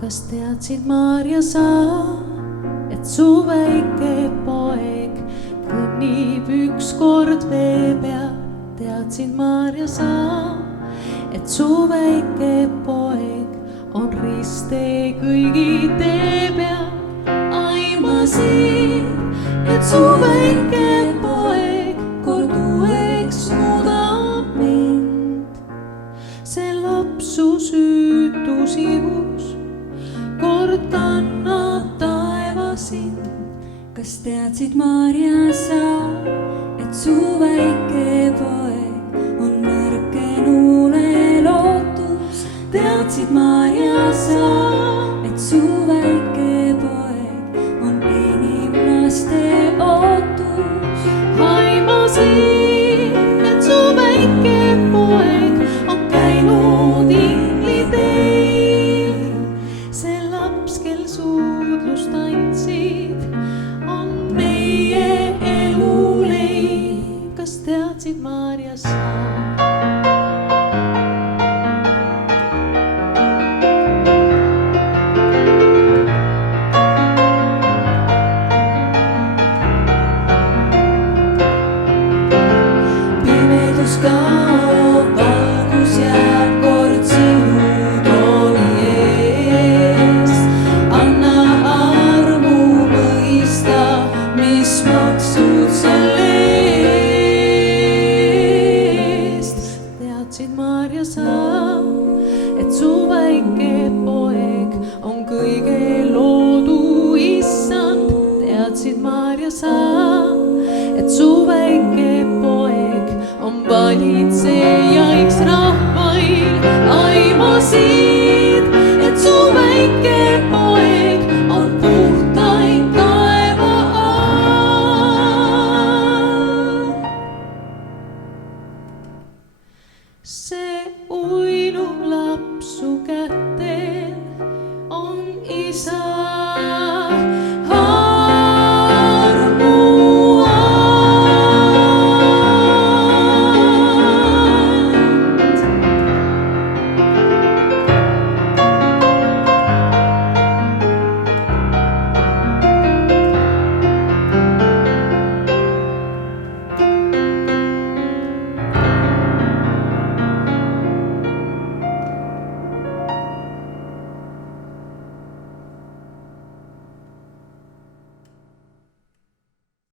Kas teadsid, Maarja, sa, et su väike poeg kõnnib ükskord vee peal? Teadsid, Maarja, sa, et su väike poeg on ristee kõigi tee peal? Aimasin, et su väike poeg kord uueks muudab mind. See lapsu süütu sivus kord kannab taeva sind. Kas teadsid, Maarja, sa, et su väike poeg on nõrkenule lootus? Teadsid, Maarja, sa, et su väike poeg on inimlaste ootus? Aimasin, et su väike poeg on käinud ingliteel. See laps, kel suudlust andsid, on meie eluleib. Kas teadsid, Maarja, sa? Pimedus kaob, valgus jääb kord sinu tooli ees. Anna armu mõista, mis maksud selle eest. Teadsid, Maarja, sa, et su väike poeg on kõige loodu issand? Teadsid, Maarja, sa, et su väike poeg on valitseja?